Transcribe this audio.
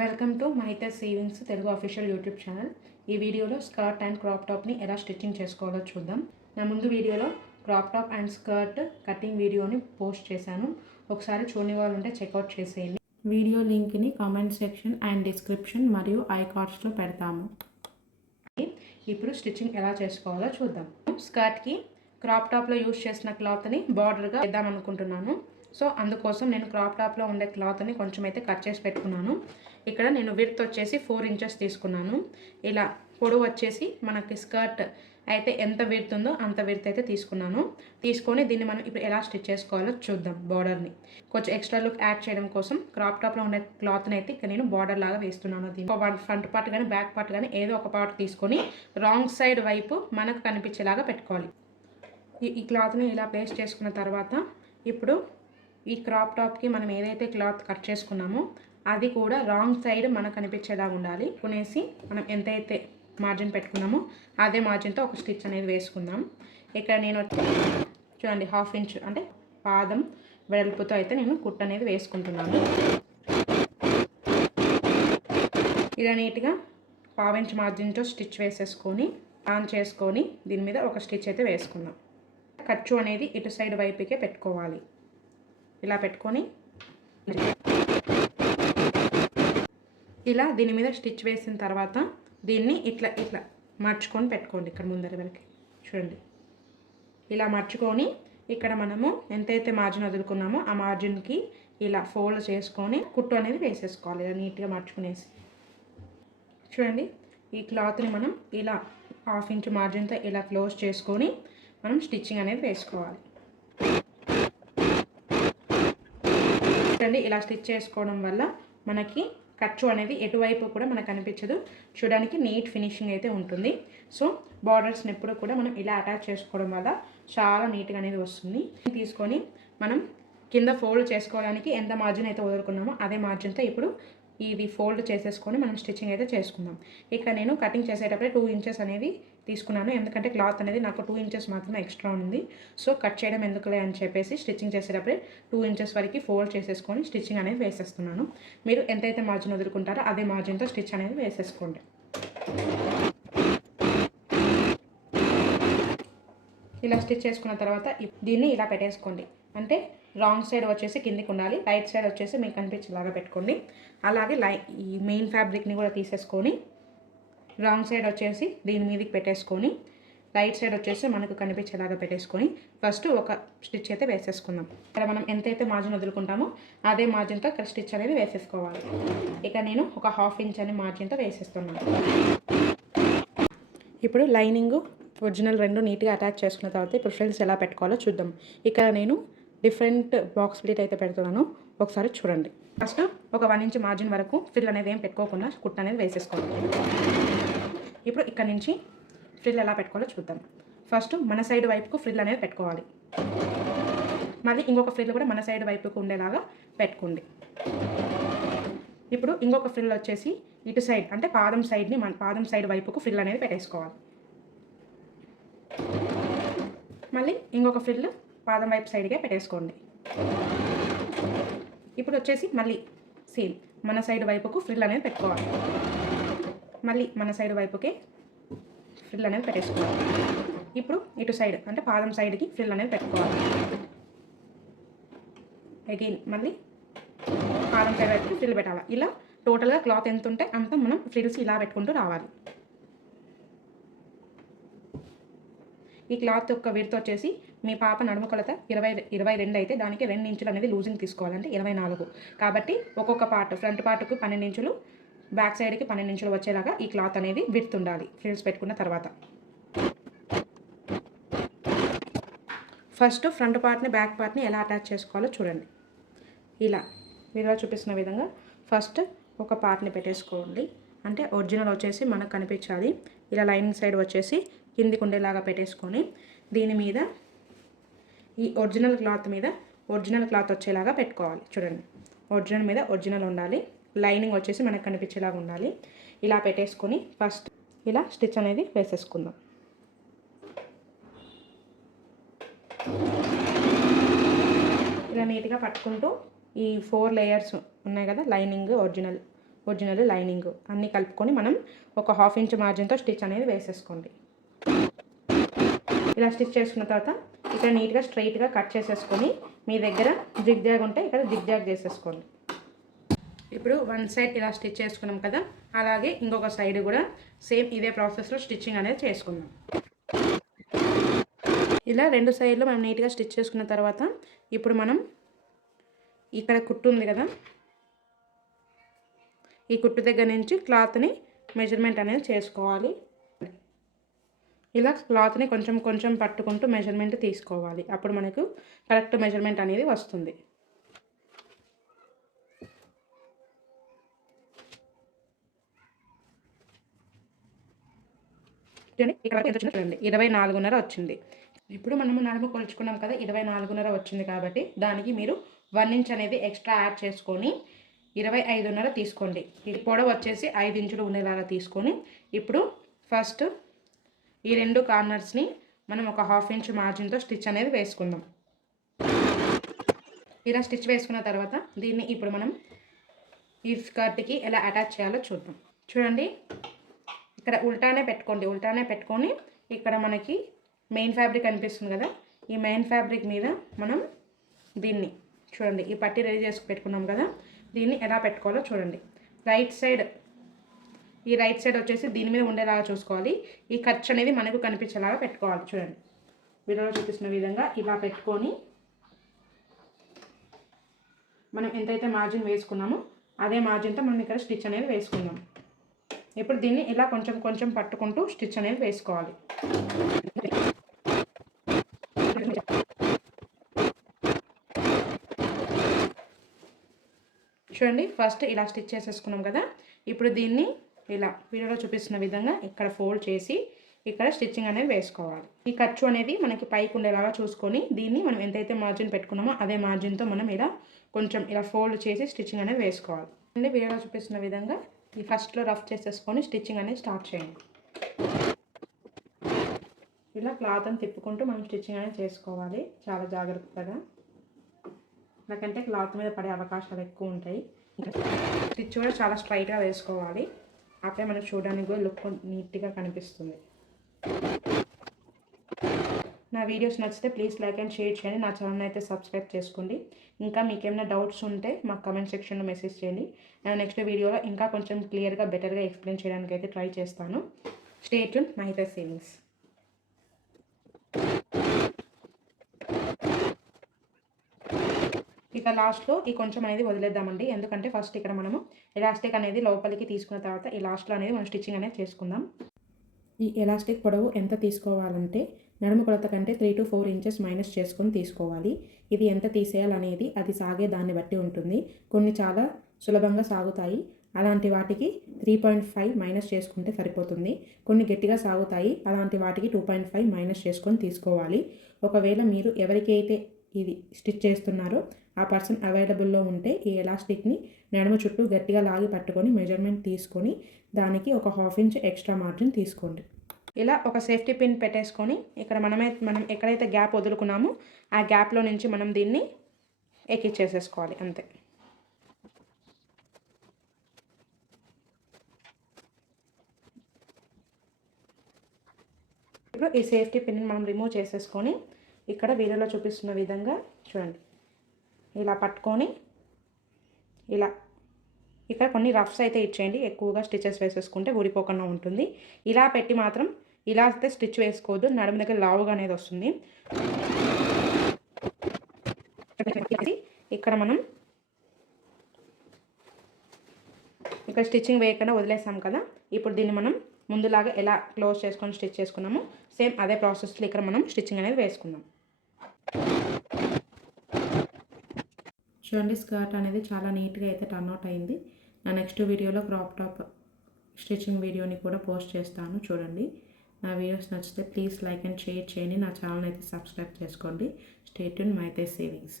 Welcome to Meitei savings Telugu official YouTube channel ఈ వీడియోలో skirt and crop టాప్ని ఎలా stitching చేసుకోవాలో చూద్దాం. నా ముందు వీడియోలో crop top and skirt cutting వీడియోని పోస్ట్ చేశాను. ఒకసారి చూడని వాళ్ళు ఉంటే చెక్అవుట్ చేసేయండి. వీడియో లింక్ని కామెంట్ సెక్షన్ అండ్ డిస్క్రిప్షన్ మరియు ఐ కార్డ్స్లో పెడతాము. ఇప్పుడు స్టిచ్చింగ్ ఎలా చేసుకోవాలో చూద్దాం. స్కర్ట్కి క్రాప్ టాప్లో యూజ్ చేసిన క్లాత్ని బార్డర్గా వేద్దాం అనుకుంటున్నాను. సో అందుకోసం నేను క్రాప్ టాప్లో ఉండే క్లాత్ని కొంచెం అయితే కట్ చేసి పెట్టుకున్నాను. ఇక్కడ నేను విర్త్ వచ్చేసి ఫోర్ ఇంచెస్ తీసుకున్నాను. ఇలా పొడవు వచ్చేసి మనకి స్కర్ట్ అయితే ఎంత విర్త్ ఉందో అంత విర్త్ అయితే తీసుకున్నాను. తీసుకొని దీన్ని మనం ఇప్పుడు ఎలా స్టిచ్ చేసుకోవాలో చూద్దాం బార్డర్ని కొంచెం ఎక్స్ట్రా లుక్ యాడ్ చేయడం కోసం క్రాప్ టాప్లో ఉండే క్లాత్ని అయితే ఇక్కడ నేను బార్డర్ లాగా వేస్తున్నాను. దీన్ని ఫ్రంట్ పార్ట్ కానీ బ్యాక్ పార్ట్ కానీ ఏదో ఒక పార్ట్ తీసుకొని రాంగ్ సైడ్ వైపు మనకు కనిపించేలాగా పెట్టుకోవాలి. ఈ- ఈ క్లాత్ని ఇలా పేస్ట్ చేసుకున్న తర్వాత ఇప్పుడు ఈ క్రాప్ టాప్కి మనం ఏదైతే క్లాత్ కట్ చేసుకున్నామో అది కూడా రాంగ్ సైడ్ మనకు కనిపించేలా ఉండాలి. కొనేసి మనం ఎంతైతే మార్జిన్ పెట్టుకున్నామో అదే మార్జిన్తో ఒక స్టిచ్ అనేది వేసుకుందాం. ఇక్కడ నేను చూడండి హాఫ్ ఇంచ్ అంటే పాదం వెడల్పుతో అయితే నేను కుట్ అనేది వేసుకుంటున్నాను. ఇలా నీట్గా పావించ్ మార్జిన్తో స్టిచ్ వేసేసుకొని ఆన్ చేసుకొని దీని మీద ఒక స్టిచ్ అయితే వేసుకుందాం. ఖర్చు అనేది ఇటు సైడ్ వైపుకే పెట్టుకోవాలి. ఇలా పెట్టుకొని ఇలా దీని మీద స్టిచ్ వేసిన తర్వాత దీన్ని ఇట్లా ఇట్లా మర్చుకొని పెట్టుకోండి ఇక్కడ ముందర వరకు చూడండి. ఇలా మర్చుకొని ఇక్కడ మనము ఎంతైతే మార్జిన్ వదులుకున్నామో ఆ మార్జిన్కి ఇలా ఫోల్డ్ చేసుకొని కుట్టు అనేది వేసేసుకోవాలి. ఇలా నీట్గా మర్చుకునేసి. చూడండి. ఈ క్లాత్ని మనం ఇలా హాఫ్ ఇంచ్ మార్జిన్తో ఇలా క్లోజ్ చేసుకొని మనం స్టిచ్చింగ్ అనేది వేసుకోవాలి. చూడండి. ఇలా స్టిచ్ చేసుకోవడం వల్ల మనకి ఖర్చు అనేది ఎటువైపు కూడా మనకు అనిపించదు. చూడడానికి నీట్ ఫినిషింగ్ అయితే ఉంటుంది. సో బార్డర్స్ని ఎప్పుడు కూడా మనం ఇలా అటాచ్ చేసుకోవడం వల్ల చాలా నీట్గా అనేది వస్తుంది. తీసుకొని మనం కింద ఫోల్డ్ చేసుకోవడానికి ఎంత మార్జిన్ అయితే వదులుకున్నామో అదే మార్జిన్తో ఇప్పుడు ఇది ఫోల్డ్ చేసేసుకొని మనం స్టిచ్చింగ్ అయితే చేసుకుందాం. ఇక్కడ నేను కటింగ్ చేసేటప్పుడే టూ ఇంచెస్ అనేది తీసుకున్నాను. ఎందుకంటే క్లాత్ అనేది నాకు టూ ఇంచెస్ మాత్రమే ఎక్స్ట్రా ఉంది. సో కట్ చేయడం ఎందుకులే అని చెప్పేసి స్టిచ్చింగ్ చేసేటప్పుడే టూ ఇంచెస్ వరకు ఫోల్డ్ చేసేసుకొని స్టిచ్చింగ్ అనేది వేసేస్తున్నాను. మీరు ఎంతైతే మార్జిన్ వదులుకుంటారో అదే మార్జిన్తో స్టిచ్ అనేది వేసేసుకోండి. ఇలా స్టిచ్ చేసుకున్న తర్వాత దీన్ని ఇలా పెట్టేసుకోండి. అంటే రాంగ్ సైడ్ వచ్చేసి కిందికి ఉండాలి. రైట్ సైడ్ వచ్చేసి మీకు కనిపించేలాగా పెట్టుకోండి. అలాగే లై ఈ మెయిన్ ఫ్యాబ్రిక్ని కూడా తీసేసుకొని రాంగ్ సైడ్ వచ్చేసి దీని మీదకి పెట్టేసుకొని రైట్ సైడ్ వచ్చేసి మనకు కనిపించేలాగా పెట్టేసుకొని ఫస్ట్ ఒక స్టిచ్ అయితే వేసేసుకుందాం. ఇక్కడ మనం ఎంతైతే మార్జిన్ వదులుకుంటామో అదే మార్జిన్తో ఇక్కడ స్టిచ్ అనేది వేసేసుకోవాలి. ఇక నేను ఒక హాఫ్ ఇంచ్ అని మార్జిన్తో వేసేస్తున్నాను. ఇప్పుడు లైనింగ్ ఒరిజినల్ రెండు నీట్గా అటాచ్ చేసుకున్న తర్వాత ఇప్పుడు ఫ్రెండ్స్ ఎలా పెట్టుకోవాలో చూద్దాం. ఇక్కడ నేను డిఫరెంట్ బాక్స్ ప్లేట్ అయితే పెడుతున్నాను. ఒకసారి చూడండి. ఫస్ట్ ఒక వన్ ఇంచ్ మార్జిన్ వరకు ఫిల్ అనేది ఏం పెట్టుకోకుండా కుట్ అనేది వేసేసుకోవాలి. ఇప్పుడు ఇక్కడ నుంచి ఫ్రిల్ ఎలా పెట్టుకోవాలో చూద్దాం. ఫస్ట్ మన సైడ్ వైపుకు ఫ్రిల్ అనేది పెట్టుకోవాలి. మళ్ళీ ఇంకొక ఫ్రిల్ కూడా మన సైడ్ వైపుకు ఉండేలాగా పెట్టుకోండి. ఇప్పుడు ఇంకొక ఫ్రిల్ వచ్చేసి ఇటు సైడ్ అంటే పాదం సైడ్ని మన పాదం సైడ్ వైపుకు ఫ్రిల్ అనేది పెట్టేసుకోవాలి. మళ్ళీ ఇంకొక ఫ్రిల్ పాదం వైపు సైడ్గా పెట్టేసుకోండి. ఇప్పుడు వచ్చేసి మళ్ళీ సేమ్ మన సైడ్ వైపుకు ఫ్రిల్ అనేది పెట్టుకోవాలి. మళ్ళీ మన సైడ్ వైపుకే ఫ్రిల్ అనేది పెట్టేసుకోవాలి. ఇప్పుడు ఇటు సైడ్ అంటే పాదం సైడ్కి ఫ్రిల్ అనేది పెట్టుకోవాలి. అగైన్ మళ్ళీ పాదం సైడ్ వైపుకి ఫ్రిల్ పెట్టాలి? ఇలా టోటల్గా క్లాత్ ఎంత ఉంటే అంత మనం ఫ్రిల్స్ ఇలా పెట్టుకుంటూ రావాలి. ఈ క్లాత్ యొక్క విడత వచ్చేసి మీ పాప నడుము కొలత ఇరవై ఇరవై రెండు అయితే దానికి రెండు ఇంచులు అనేది లూజింగ్ తీసుకోవాలంటే ఇరవై నాలుగు. కాబట్టి ఒక్కొక్క పార్ట్ ఫ్రంట్ పార్ట్కు పన్నెండు ఇంచులు బ్యాక్ సైడ్కి పన్నెండు ఇంచులు వచ్చేలాగా ఈ క్లాత్ అనేది విడ్త్ ఉండాలి. ఫ్రిల్స్ పెట్టుకున్న తర్వాత. ఫస్ట్ ఫ్రంట్ పార్ట్ని బ్యాక్ పార్ట్ని ఎలా అటాచ్ చేసుకోవాలో చూడండి. ఇలా వీడియో చూపిస్తున్న విధంగా ఫస్ట్ ఒక పార్ట్ని పెట్టేసుకోండి. అంటే ఒరిజినల్ వచ్చేసి మనకు కనిపించాలి. ఇలా లైనింగ్ సైడ్ వచ్చేసి కిందికి ఉండేలాగా పెట్టేసుకొని దీని మీద ఈ ఒరిజినల్ క్లాత్ మీద ఒరిజినల్ క్లాత్ వచ్చేలాగా పెట్టుకోవాలి. చూడండి. ఒరిజినల్ మీద ఒరిజినల్ ఉండాలి. లైనింగ్ వచ్చేసి మనకు కనిపించేలాగా ఉండాలి. ఇలా పెట్టేసుకొని ఫస్ట్ ఇలా స్టిచ్ అనేది వేసేసుకుందాం. ఇలా నీట్గా పట్టుకుంటూ ఈ ఫోర్ లేయర్స్ ఉన్నాయి కదా లైనింగ్ ఒరిజినల్ ఒరిజినల్ లైనింగ్ అన్నీ కలుపుకొని మనం ఒక హాఫ్ ఇంచ్ మార్జిన్తో స్టిచ్ అనేది వేసేసుకోండి. ఇలా స్టిచ్ చేసుకున్న తర్వాత ఇక్కడ నీట్గా స్ట్రైట్గా కట్ చేసేసుకొని మీ దగ్గర జిగ్జాగ్ ఉంటే ఇక్కడ జిగ్జాగ్ చేసేసుకోండి. ఇప్పుడు వన్ సైడ్ ఇలా స్టిచ్ చేసుకున్నాం కదా అలాగే ఇంకొక సైడ్ కూడా సేమ్ ఇదే ప్రాసెస్లో స్టిచ్చింగ్ అనేది చేసుకుందాం. ఇలా రెండు సైడ్లో మనం నీట్గా స్టిచ్ చేసుకున్న తర్వాత ఇప్పుడు మనం ఇక్కడ కుట్టు ఉంది కదా ఈ కుట్టు దగ్గర నుంచి క్లాత్ని మెజర్మెంట్ అనేది చేసుకోవాలి. ఇలా క్లాత్ని కొంచెం కొంచెం పట్టుకుంటూ మెజర్మెంట్ తీసుకోవాలి. అప్పుడు మనకు కరెక్ట్ మెజర్మెంట్ అనేది వస్తుంది. ఇక్కడ ఎంత చూడండి. ఇరవై నాలుగున్నర వచ్చింది. ఇప్పుడు మనము నడుము కొలుచుకున్నాం కదా ఇరవై నాలుగున్నర వచ్చింది కాబట్టి దానికి మీరు వన్ ఇంచ్ అనేది ఎక్స్ట్రా యాడ్ చేసుకొని ఇరవై ఐదున్నర తీసుకోండి. ఈ పొడవు వచ్చేసి ఐదు ఇంచులు ఉండేలాగా తీసుకొని ఇప్పుడు ఫస్ట్ ఈ రెండు కార్నర్స్ని మనం ఒక హాఫ్ ఇంచ్ మార్జిన్తో స్టిచ్ అనేది వేసుకుందాం. ఇలా స్టిచ్ వేసుకున్న తర్వాత దీన్ని ఇప్పుడు మనం ఈ స్కర్ట్కి ఎలా అటాచ్ చేయాలో చూద్దాం. చూడండి. ఇక్కడ ఉల్టానే పెట్టుకోండి ఉల్టానే పెట్టుకొని ఇక్కడ మనకి మెయిన్ ఫ్యాబ్రిక్ అనిపిస్తుంది కదా? ఈ మెయిన్ ఫ్యాబ్రిక్ మీద మనం దీన్ని చూడండి ఈ పట్టి రెడీ చేసుకు పెట్టుకున్నాం కదా? దీన్ని ఎలా పెట్టుకోవాలో చూడండి. రైట్ సైడ్ ఈ రైట్ సైడ్ వచ్చేసి దీని మీద ఉండేలాగా చూసుకోవాలి. ఈ ఖర్చు అనేది మనకు కనిపించేలాగా పెట్టుకోవాలి చూడండి. వీడియోలో చూపిస్తున్న విధంగా ఇలా పెట్టుకొని మనం ఎంతైతే మార్జిన్ వేసుకున్నామో అదే మార్జిన్తో మనం ఇక్కడ స్టిచ్ అనేది వేసుకుందాం. ఇప్పుడు దీన్ని ఇలా కొంచెం కొంచెం పట్టుకుంటూ స్టిచ్ అనేది వేసుకోవాలి. చూడండి ఫస్ట్ ఇలా స్టిచ్ చేసేసుకున్నాం కదా. ఇప్పుడు దీన్ని ఇలా వీడియోలో చూపిస్తున్న విధంగా ఇక్కడ ఫోల్డ్ చేసి ఇక్కడ స్టిచ్చింగ్ అనేది వేసుకోవాలి. ఈ ఖర్చు అనేది మనకి పైకి ఉండేలాగా చూసుకొని దీన్ని మనం ఎంతైతే మార్జిన్ పెట్టుకున్నామో అదే మార్జిన్తో మనం ఇలా కొంచెం ఇలా ఫోల్డ్ చేసి స్టిచ్చింగ్ అనేది వేసుకోవాలి. అంటే వీడియోలో చూపిస్తున్న విధంగా ఈ ఫస్ట్లో రఫ్ చేసేసుకొని స్టిచ్చింగ్ అనేది స్టార్ట్ చేయండి. ఇలా క్లాత్ అని తిప్పుకుంటూ మనం స్టిచ్చింగ్ అనేది చేసుకోవాలి. చాలా జాగ్రత్తగా. ఎందుకంటే క్లాత్ మీద పడే అవకాశాలు ఎక్కువ ఉంటాయి. స్టిచ్ కూడా చాలా స్ట్రైట్గా వేసుకోవాలి. అప్పుడే మనకు చూడడానికి కూడా లుక్ నీట్గా కనిపిస్తుంది. నా వీడియోస్ నచ్చితే ప్లీజ్ లైక్ అండ్ షేర్ చేయండి. నా ఛానల్ అయితే సబ్స్క్రైబ్ చేసుకోండి. ఇంకా మీకు ఏమైనా డౌట్స్ ఉంటే మాకు కమెంట్ సెక్షన్లో మెసేజ్ చేయండి. నేను నెక్స్ట్ వీడియోలో ఇంకా కొంచెం క్లియర్గా బెటర్గా ఎక్స్ప్లెయిన్ చేయడానికి అయితే ట్రై చేస్తాను. స్టేట్ మహిత సేవింగ్స్ ఇక లాస్ట్లో ఈ కొంచెం అనేది వదిలేద్దామండి. ఎందుకంటే ఫస్ట్ ఇక్కడ మనము ఎలాస్టిక్ అనేది లోపలికి తీసుకున్న తర్వాత ఈ లాస్ట్లో అనేది మనం స్టిచ్చింగ్ అనేది చేసుకుందాం. ఈ ఎలాస్టిక్ పొడవు ఎంత తీసుకోవాలంటే నడుము కొలత కంటే three to four inches minus చేసుకొని తీసుకోవాలి. ఇది ఎంత తీసేయాలనేది అది సాగే దాన్ని బట్టి ఉంటుంది. కొన్ని చాలా సులభంగా సాగుతాయి. అలాంటి వాటికి త్రీ పాయింట్ ఫైవ్ మైనస్ చేసుకుంటే సరిపోతుంది. కొన్ని గట్టిగా సాగుతాయి. అలాంటి వాటికి టూ పాయింట్ ఫైవ్ మైనస్ చేసుకొని తీసుకోవాలి. ఒకవేళ మీరు ఎవరికైతే ఇది స్టిచ్ చేస్తున్నారో. ఆ పర్సన్ అవైలబుల్లో ఉంటే ఈ ఎలాస్టిక్ని నడుమ చుట్టూ గట్టిగా లాగి పట్టుకొని మెజర్మెంట్ తీసుకొని దానికి ఒక హాఫ్ ఇంచ్ ఎక్స్ట్రా మార్జిన్ తీసుకోండి. ఇలా ఒక సేఫ్టీ పిన్ పెట్టేసుకొని ఇక్కడ మనమే మనం ఎక్కడైతే గ్యాప్ వదులుకున్నామో ఆ గ్యాప్లో నుంచి మనం దీన్ని ఎక్కిచ్చేసేసుకోవాలి. అంతే. ఇప్పుడు ఈ సేఫ్టీ పిన్ మనం రిమూవ్ చేసేసుకొని ఇక్కడ వీడియోలో చూపిస్తున్న విధంగా చూడండి. ఇలా పట్టుకొని ఇలా ఇక్కడ కొన్ని రఫ్స్ అయితే ఇచ్చేయండి. ఎక్కువగా స్టిచెస్ వేసేసుకుంటే ఊడిపోకుండా ఉంటుంది. ఇలా పెట్టి మాత్రం ఇలా అయితే స్టిచ్ వేసుకోవద్దు. నడుము దగ్గర లావుగా అనేది వస్తుంది. ఇక్కడ మనం ఇక్కడ స్టిచ్చింగ్ వేయకుండా వదిలేసాం కదా. ఇప్పుడు దీన్ని మనం ముందులాగా ఎలా క్లోజ్ చేసుకొని స్టిచ్ చేసుకున్నాము సేమ్ అదే ప్రాసెస్లో ఇక్కడ మనం స్టిచ్చింగ్ అనేది వేసుకుందాం. చూడండి స్కర్ట్ అనేది చాలా నీట్గా అయితే టర్న్ అవుట్ అయింది. నా నెక్స్ట్ వీడియోలో క్రాప్ టాప్ స్టిచ్చింగ్ వీడియోని కూడా పోస్ట్ చేస్తాను చూడండి. నా వీడియోస్ నచ్చితే ప్లీజ్ లైక్ అండ్ షేర్ చేయండి. నా ఛానల్ అయితే సబ్స్క్రైబ్ చేసుకోండి. స్టేట్ మై మైతే సేవింగ్స్.